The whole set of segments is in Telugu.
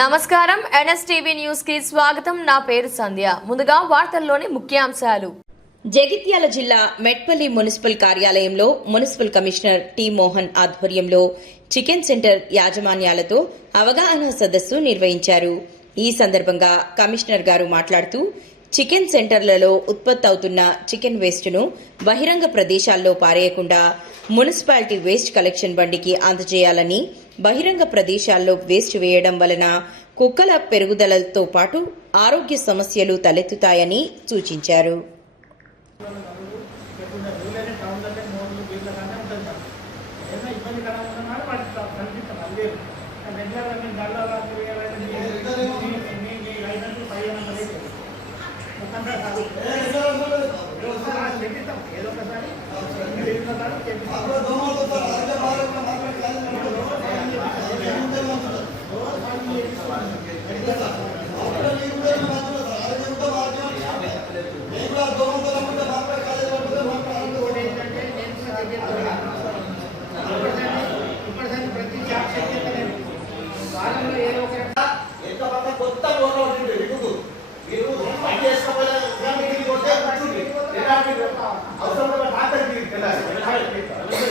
నమస్కారం. ఎన్ఎస్టీవీ న్యూస్కి స్వాగతం. నా పేరు సంధ్య. ముందుగా వార్తల్లోని ముఖ్యాంశాలు. జగిత్యాల జిల్లా మెట్పల్లి మున్సిపల్ కార్యాలయంలో మున్సిపల్ కమిషనర్ టి మోహన్ ఆధ్వర్యంలో చికెన్ సెంటర్ యాజమాన్యాలతో అవగాహన సదస్సు నిర్వహించారు. ఈ సందర్భంగా కమిషనర్ గారు మాట్లాడుతూ చికెన్ సెంటర్లలో ఉత్పత్తి అవుతున్న చికెన్ వేస్ట్ను బహిరంగ ప్రదేశాల్లో పారేయకుండా మున్సిపాలిటీ వేస్ట్ కలెక్షన్ బండికి అందజేయాలని బహిరంగ ప్రదేశాల్లో వేస్ట్ వేయడం వలన కుక్కల పెరుగుదలతో పాటు ఆరోగ్య సమస్యలు తలెత్తుతాయని సూచించారు లేకుండా ఊళ్ళోనే టౌన్లోనే మోర్లు వీళ్ళ కన్నా ఉంటుంది సార్ ఏదైనా ఇబ్బందికరంగా ఉన్నా వాటికి కనిపిస్తాం అది లేదు రెగ్యులర్గా మేము గల్లా రాత్రి వేయాలని మీ మీ లైసెన్స్ పై లేదు మొత్తంగా కాదు చెప్పిస్తాం ఏదో ఒకసారి ఒకసారి చెప్పిస్తాం ఇంకోటి ఏంటంటే నేను ఇప్పటిసారి ప్రతి జాబ్ చెక్ చేస్తాను వారంలో ఏదో ఒక ఎంతమంది కొత్త ఓనర్ ఉంటుంది విడుగు మీరు పని చేసుకోవాలి మీకు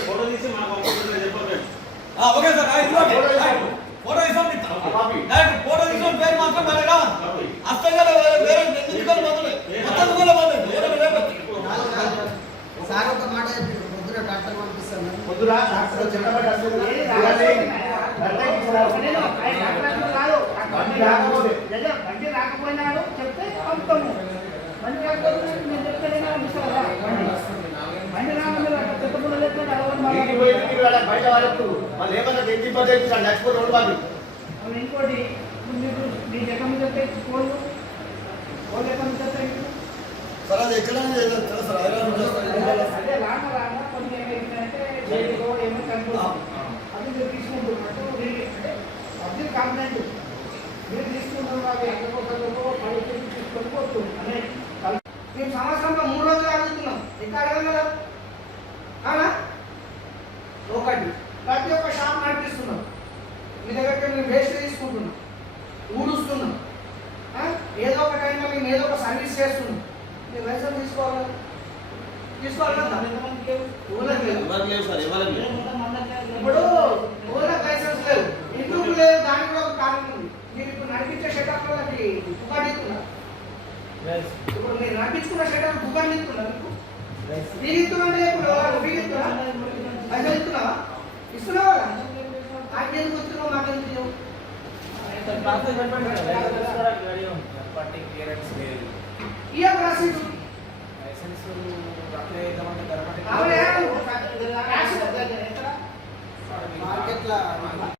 ఫోటో తీసి మాకు చెప్పండి ఓకే సార్ ఫోటో ఇస్తాం. ఫోటో మీకు. ఇస్తాం పేరు మాత్రం మన కావాలి అస్తంగా వేరే బంధులే మొత్తం వేరే సార్ ఒక మాట పొద్దున డాక్టర్ పంపిస్తాను పొద్దున డాక్టర్ చెప్పబడి బండి రాకపోయినాడు చెప్తే పంపుతాము బండి రాకపోతే నేను చెప్తే పంపిస్తాను కదా బండి బండి రాకుండా అక్కడ చెత్త పుల్ల లేకుండా అడగడం ఇంటికి పోయి ఇంటికి వెళ్ళాలి బయట వాళ్ళకు మళ్ళీ ఏమన్నా తెచ్చి రెండు వాళ్ళు అవును, ఇంకోటి మీకు? మీ ఎక్కడ మీద కోళ్ళు కోళ్ళు ఎక్కడ నుంచి? సార్ అది ఎక్కడ సార్ హైదరాబాద్ అదే రాక రాక కొన్ని ఏమైందంటే ఏమో కనుక్కుంటాం మీరు తీసుకుంటున్నట్టు మీరు అంటే పబ్లిక్ కంప్లైంట్ మీరు తీసుకుంటున్న అవి ఎక్కడికొకరికో పది కేజీ తీసుకొని పోతుంది. అనే మేము సంవత్సరంలో మూడు రోజులు అడుగుతున్నాం. ఎంత అడగం కదా అవునా? ఒకటి. ప్రతి ఒక్క షాప్ నడిపిస్తున్నాం. మీ దగ్గర మేము వేస్ట్ తీసుకుంటున్నాం. ఊడుస్తున్నాం. ఏదో ఒక టైంలో మేము ఏదో ఒక సర్వీస్ చేస్తున్నాం. మీరు లైసెన్స్ తీసుకోవాలి. ఇప్పుడు లైసెన్స్ లేవు? ఇందుకు లేదు దానికి కూడా ఒక మీరు ఇప్పుడు నడిపించే షటప్ వాళ్ళకి దుకాణం ఇస్తున్నారు. ఇప్పుడు మీరు నడిపించుకున్న షటప్ దుకాణం ఇస్తున్నారు మీరు ఇస్తున్నాంటే ఇప్పుడు మీరు ఇస్తున్నా పైసలు ఇస్తున్నావా? ఇస్తున్నావా? నాకు ఎందుకు వస్తున్నావు మాకు ఎందుకు ఇయ్య రాసి లైసెన్స్ మార్కెట్లో